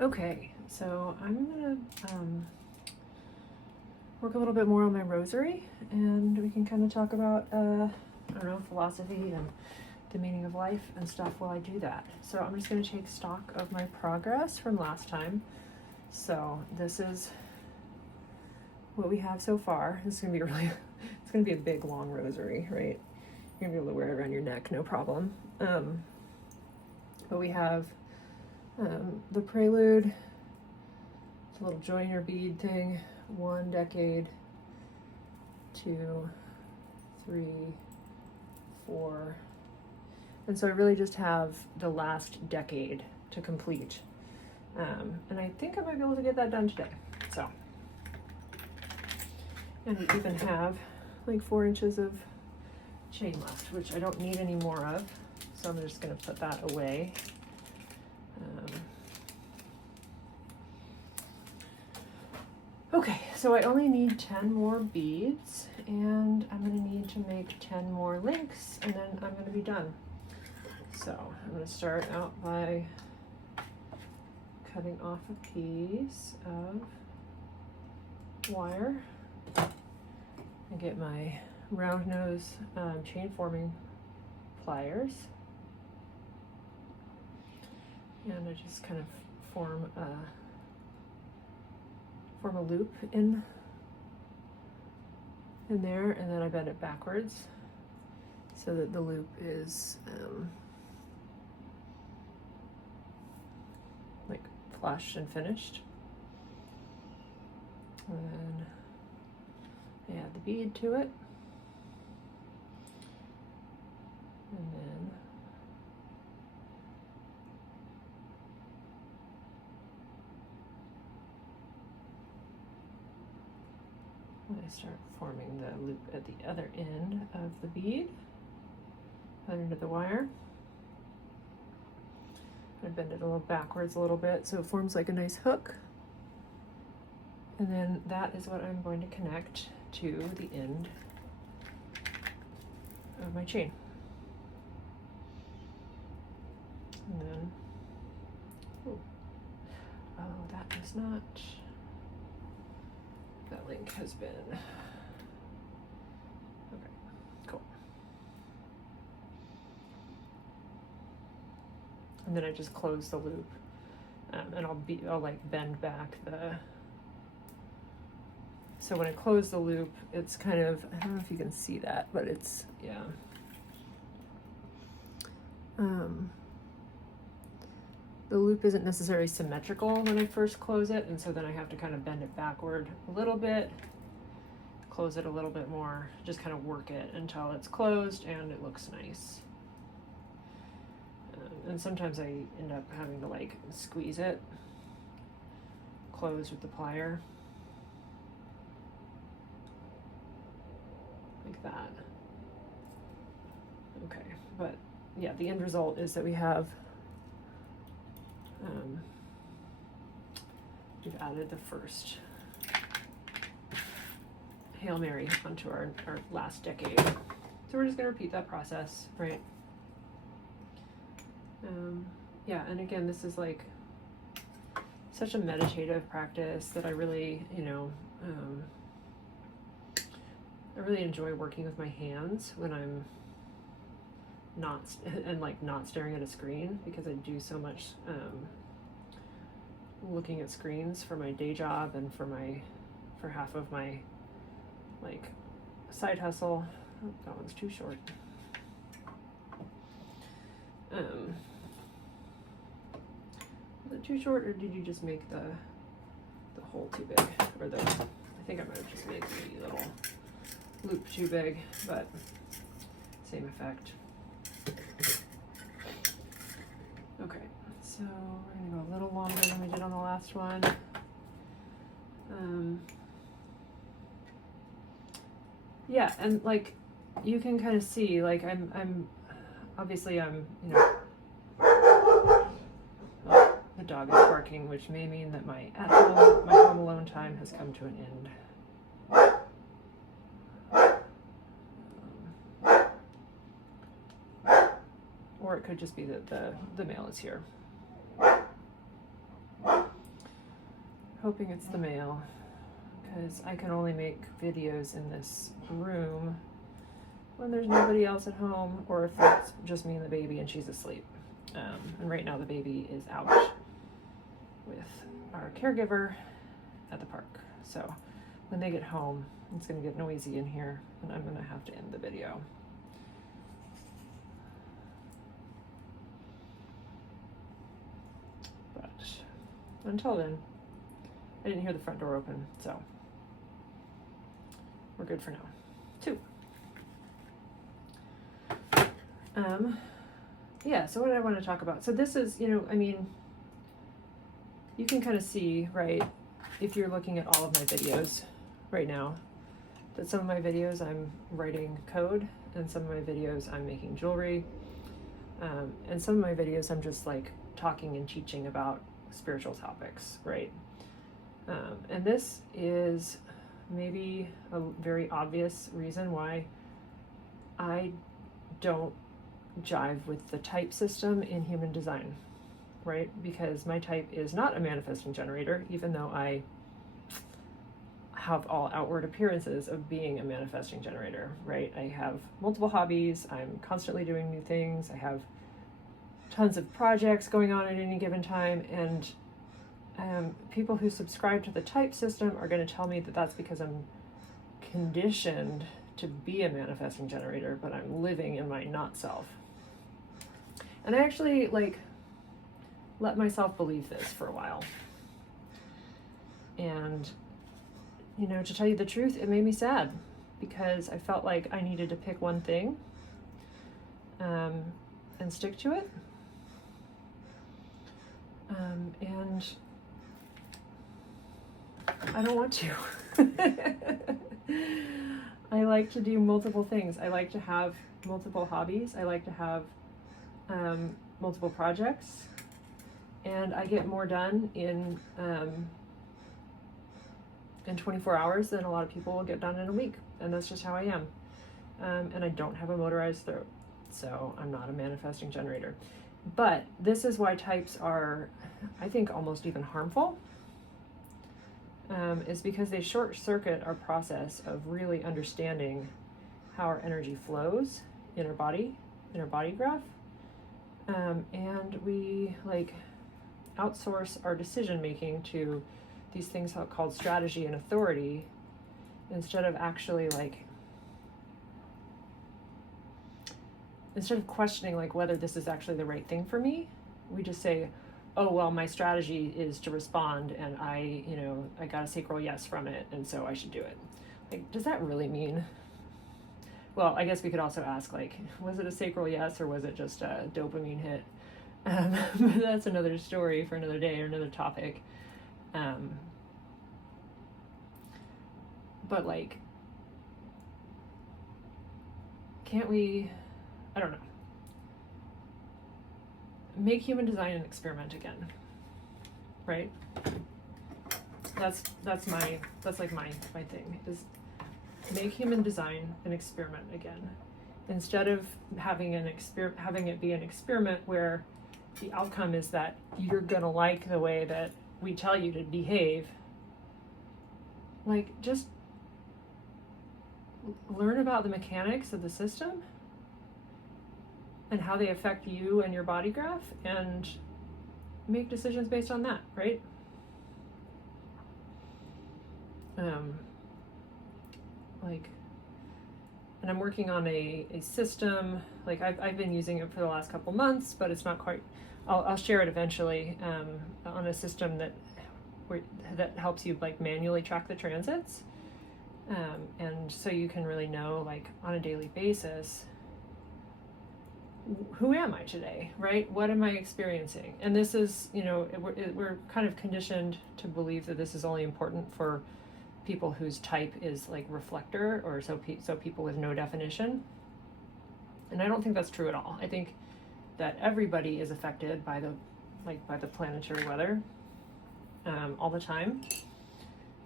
Okay, so I'm gonna work a little bit more on my rosary, and we can kind of talk about, I don't know, philosophy and the meaning of life and stuff while I do that. So I'm just gonna take stock of my progress from last time. So this is what we have so far. This is gonna be it's gonna be a big, long rosary, right? You're gonna be able to wear it around your neck, no problem. But we have the prelude, it's a little joiner bead thing, 1 decade, 2, 3, 4. And so I really just have the last decade to complete. And I think I might be able to get that done today. So, and we even have like 4 inches of chain left, which I don't need any more of. So I'm just gonna put that away. Okay, so I only need 10 more beads, and I'm gonna need to make 10 more links, and then I'm gonna be done. So I'm gonna start out by cutting off a piece of wire and get my round nose chain forming pliers, and I just kind of form a loop in there, and then I bend it backwards so that the loop is like flush and finished. And then I add the bead to it, and then I start forming the loop at the other end of the bead, other end of the wire. I bend it a little backwards a little bit so it forms like a nice hook. And then that is what I'm going to connect to the end of my chain. And then, oh, that is not, that link has been, okay, cool. And then I just close the loop, and I'll like bend back the, so when I close the loop, it's kind of, I don't know if you can see that, but it's, yeah. The loop isn't necessarily symmetrical when I first close it, and so then I have to kind of bend it backward a little bit, close it a little bit more, just kind of work it until it's closed and it looks nice. And sometimes I end up having to like squeeze it closed with the plier, like that. Okay, but yeah, the end result is that we have we've added the first Hail Mary onto our last decade. So we're just gonna repeat that process, right? Yeah, and again, this is like such a meditative practice that I really, I really enjoy working with my hands when I'm not staring at a screen, because I do so much looking at screens for my day job and for half of my like side hustle. Oh, that one's too short. Was it too short, or did you just make the hole too big? Or I think I might have just made the little loop too big, but same effect. Okay, so we're gonna go a little longer than we did on the last one. Yeah, and like you can kind of see, like I'm obviously the dog is barking, which may mean that my home alone time has come to an end. Or it could just be that the mail is here. hoping it's the male, because I can only make videos in this room when there's nobody else at home, or if it's just me and the baby and she's asleep. And right now the baby is out with our caregiver at the park. So when they get home, it's going to get noisy in here, and I'm going to have to end the video. But until then, I didn't hear the front door open, so we're good for now. 2. Yeah, so what did I want to talk about? So this is, I mean, you can kind of see, right, if you're looking at all of my videos right now, that some of my videos I'm writing code, and some of my videos I'm making jewelry, and some of my videos I'm just like talking and teaching about spiritual topics, right? And this is maybe a very obvious reason why I don't jive with the type system in human design, right? Because my type is not a manifesting generator, even though I have all outward appearances of being a manifesting generator, right? I have multiple hobbies. I'm constantly doing new things. I have tons of projects going on at any given time. And people who subscribe to the type system are going to tell me that that's because I'm conditioned to be a manifesting generator, but I'm living in my not self. And I actually let myself believe this for a while. And, to tell you the truth, it made me sad, because I felt like I needed to pick one thing and stick to it. And I don't want to. I like to do multiple things. I like to have multiple hobbies. I like to have multiple projects, and I get more done in 24 hours than a lot of people will get done in a week, and that's just how I am. And I don't have a motorized throat, so I'm not a manifesting generator. But this is why types are, I think, almost even harmful, is because they short circuit our process of really understanding how our energy flows in our body graph. And we outsource our decision making to these things called strategy and authority, instead of actually instead of questioning whether this is actually the right thing for me. We just say, oh, well, my strategy is to respond, and I got a sacral yes from it, and so I should do it. Does that really mean? Well, I guess we could also ask, was it a sacral yes, or was it just a dopamine hit? But that's another story for another day or another topic. But can't we, I don't know, make human design an experiment again, right? That's my thing, is make human design an experiment again, instead of having it be an experiment where the outcome is that you're gonna like the way that we tell you to behave. Just learn about the mechanics of the system and how they affect you and your body graph, and make decisions based on that, right? And I'm working on a system, I've been using it for the last couple months, but it's not quite, I'll share it eventually, on a system that helps you manually track the transits. And so you can really know, on a daily basis, who am I today, right? What am I experiencing? And this is, we're kind of conditioned to believe that this is only important for people whose type is reflector, or so people with no definition. And I don't think that's true at all. I think that everybody is affected by the planetary weather all the time.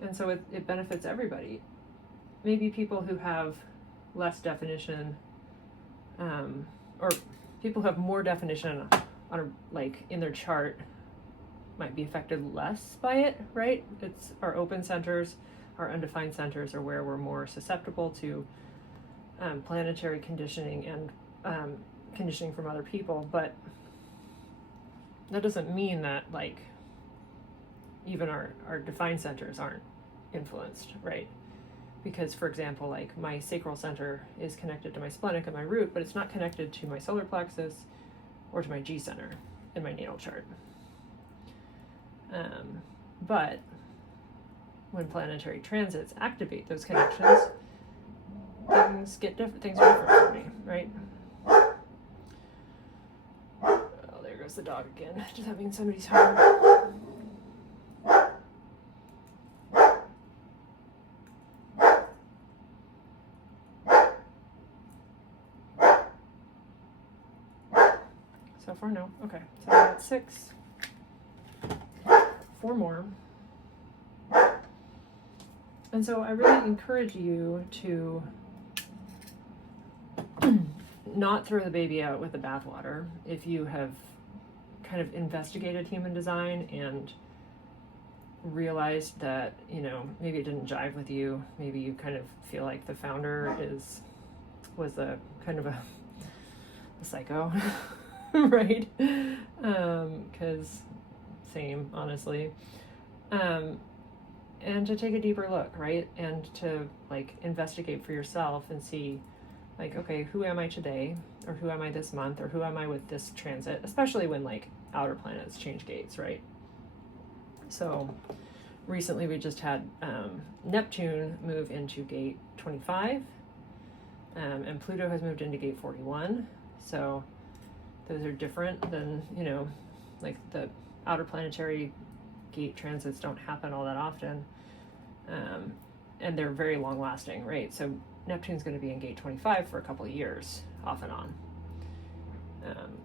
And so it benefits everybody. Maybe people who have less definition, or people who have more definition on in their chart, might be affected less by it, right? It's our open centers, our undefined centers are where we're more susceptible to planetary conditioning and conditioning from other people. But that doesn't mean that like even our defined centers aren't influenced, right? Because, for example, like my sacral center is connected to my splenic and my root, but it's not connected to my solar plexus or to my G center in my natal chart. But when planetary transits activate those connections, things get different. Things are different for me, right? Oh, there goes the dog again, just having somebody's home. So far, no. Okay, so I got 6. 4 more. And so I really encourage you to not throw the baby out with the bathwater if you have kind of investigated human design and realized that, you know, maybe it didn't jive with you. Maybe you kind of feel like the founder was a kind of a psycho, right? Because same, honestly. And to take a deeper look, right? And to like investigate for yourself and see like, okay, who am I today? Or who am I this month? Or who am I with this transit? Especially when like outer planets change gates, right? So recently we just had Neptune move into gate 25, and Pluto has moved into gate 41. So those are different than, you know, like the outer planetary gate transits don't happen all that often, and they're very long lasting, right? So Neptune's going to be in gate 25 for a couple of years off and on.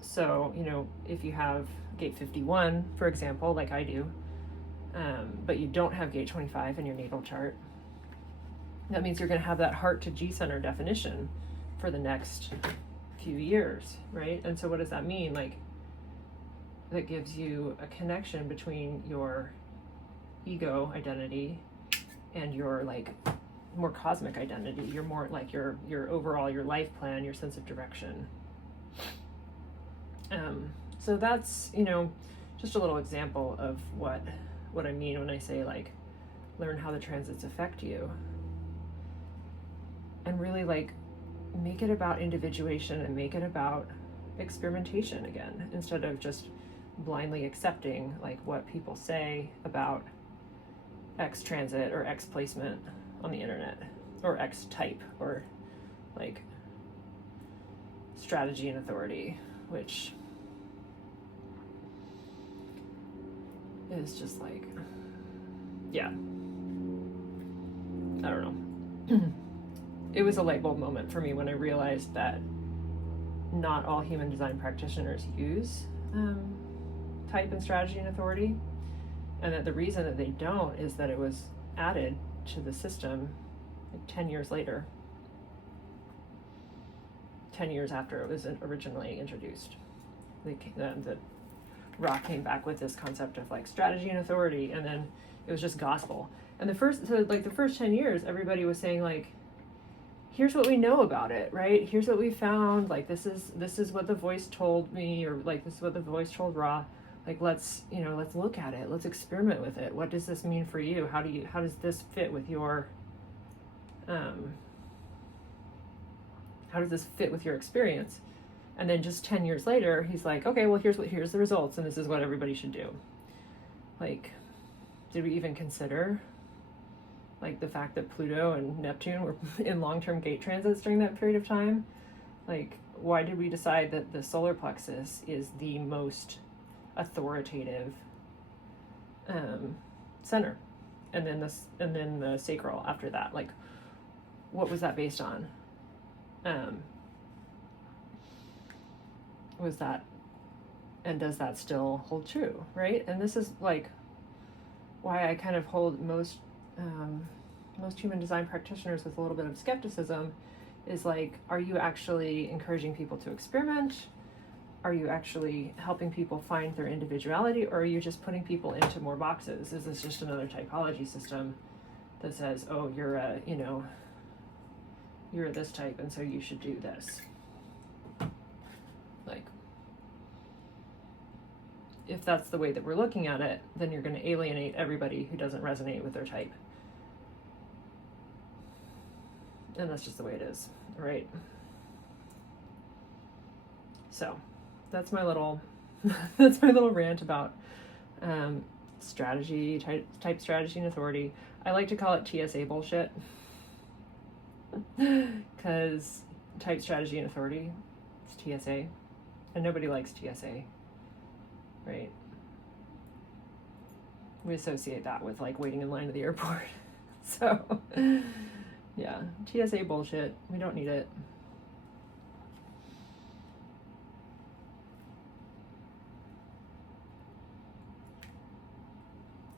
So, you know, if you have gate 51, for example, like I do, but you don't have gate 25 in your natal chart, that means you're going to have that heart to G center definition for the next few years, right? And so what does that mean? Like, that gives you a connection between your ego identity and your like more cosmic identity. You're more like your overall, your life plan, your sense of direction. So that's, you know, just a little example of what I mean when I say like learn how the transits affect you, and really like make it about individuation and make it about experimentation again, instead of just blindly accepting like what people say about X transit or X placement on the internet, or X type, or like strategy and authority, which is just like, yeah, I don't know. It was a light bulb moment for me when I realized that not all human design practitioners use type and strategy and authority, and that the reason that they don't is that it was added to the system like 10 years later, 10 years after it was originally introduced. The Rock came back with this concept of like strategy and authority, and then it was just gospel. And the first 10 years, everybody was saying like, here's what we know about it, right? Here's what we found. Like, this is what the voice told me, or like, this is what the voice told Ra. Like, let's look at it. Let's experiment with it. What does this mean for you? How does this fit with your, how does this fit with your experience? And then just 10 years later, he's like, okay, well, here's the results, and this is what everybody should do. Like, did we even consider like the fact that Pluto and Neptune were in long-term gate transits during that period of time? Like, why did we decide that the solar plexus is the most authoritative center, and then the sacral after that? Like, what was that based on? Was that, and does that still hold true, right? And this is like why I kind of hold most human design practitioners with a little bit of skepticism, is like, are you actually encouraging people to experiment? are you actually helping people find their individuality, or are you just putting people into more boxes? Is this just another typology system that says, oh, you're a, you know, you're this type and so you should do this? Like, if that's the way that we're looking at it, then you're going to alienate everybody who doesn't resonate with their type. And that's just the way it is, right? So that's my little that's my little rant about strategy, type strategy and authority. I like to call it TSA bullshit, because type strategy and authority is TSA, and nobody likes TSA, right? We associate that with like waiting in line at the airport. So yeah, TSA bullshit. We don't need it.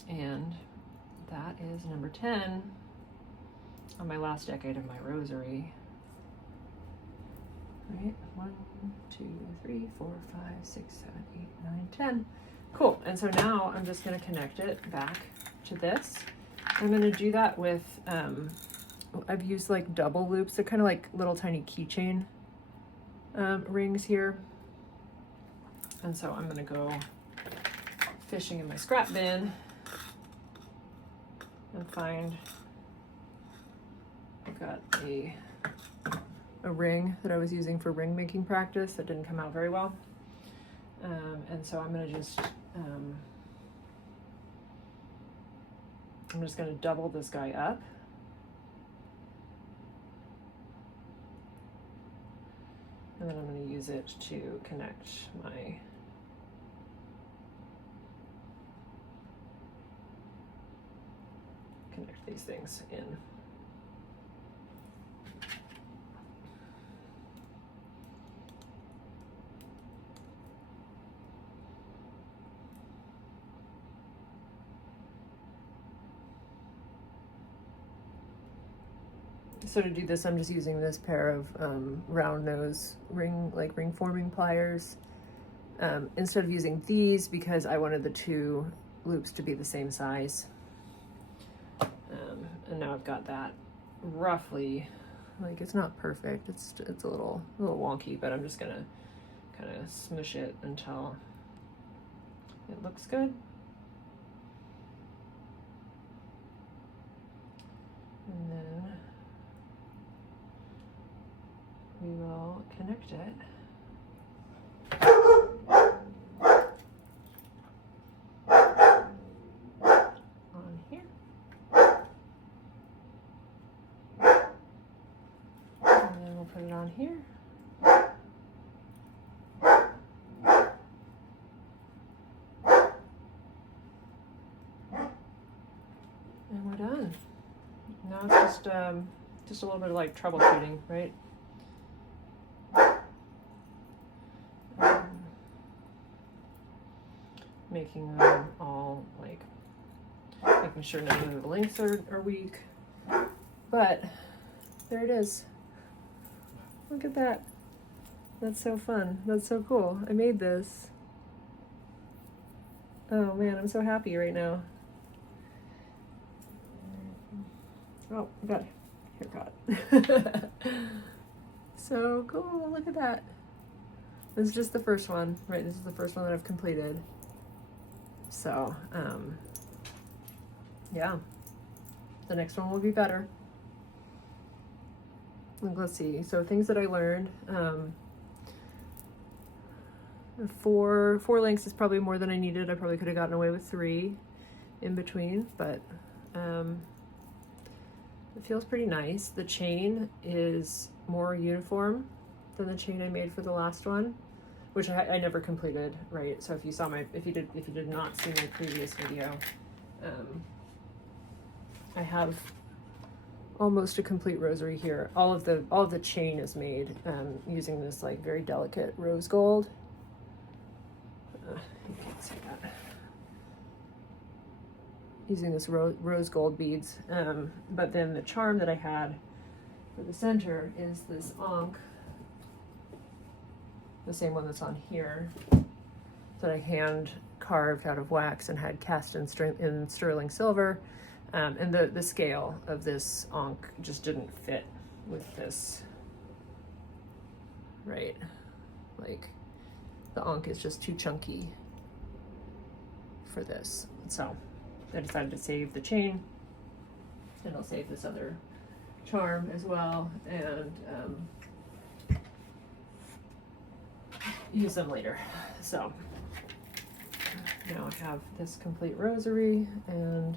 And that is number 10 on my last decade of my rosary. Right? 1, 2, 3, 4, 5, 6, 7, 8, 9, 10. Cool. And so now I'm just going to connect it back to this. I'm going to do that with, I've used like double loops. They're kind of like little tiny keychain rings here. And so I'm going to go fishing in my scrap bin and find, I've got a ring that I was using for ring making practice that didn't come out very well. And so I'm going to just, I'm just going to double this guy up. And then I'm going to use it to connect these things in. So to do this, I'm just using this pair of round nose ring forming pliers instead of using these, because I wanted the two loops to be the same size. And now I've got that roughly, like, it's not perfect. It's a little wonky, but I'm just gonna kind of smush it until it looks good. And then we will connect it. On here. And then we'll put it on here. And we're done. Now it's just a little bit of like troubleshooting, right? Making them all like, making sure none of the links are weak. But there it is. Look at that. That's so fun. That's so cool. I made this. Oh man, I'm so happy right now. Oh, I got a haircut. So cool, look at that. This is just the first one, right? This is the first one that I've completed. So, yeah, the next one will be better. Like, let's see. So things that I learned, 4 links is probably more than I needed. I probably could have gotten away with 3 in between, but it feels pretty nice. The chain is more uniform than the chain I made for the last one, which I never completed, right? So if you saw if you did not see my previous video, I have almost a complete rosary here. All of the chain is made using this like very delicate rose gold. You can't see that. Using this rose gold beads, but then the charm that I had for the center is this ankh the same one that's on here, that I hand carved out of wax and had cast in sterling silver. And the scale of this ankh just didn't fit with this, right? Like, the ankh is just too chunky for this. So I decided to save the chain, and I'll save this other charm as well, and use them later. So now I have this complete rosary, and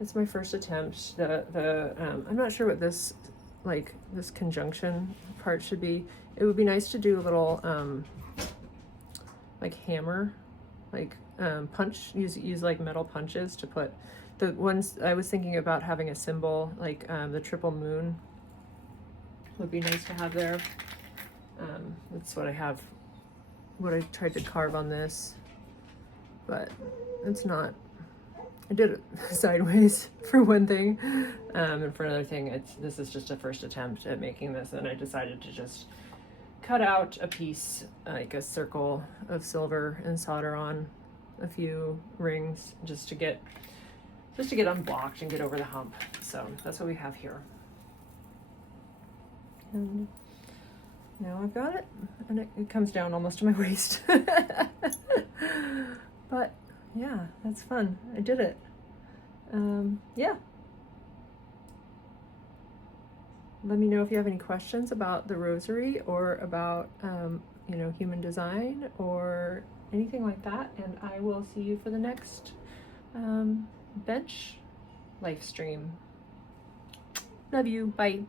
it's my first attempt. I'm not sure what this, like, this conjunction part should be. It would be nice to do a little like hammer, like punch, use like metal punches to put the ones. I was thinking about having a symbol like the triple moon would be nice to have there. That's what I have, what I tried to carve on this, but it's not, I did it sideways for one thing, and for another thing, this is just a first attempt at making this, and I decided to just cut out a piece, like a circle of silver, and solder on a few rings just to get unblocked and get over the hump. So that's what we have here. And now I've got it, and it comes down almost to my waist. But yeah, that's fun. I did it. Yeah. Let me know if you have any questions about the rosary, or about, you know, human design, or anything like that. And I will see you for the next bench live stream. Love you. Bye.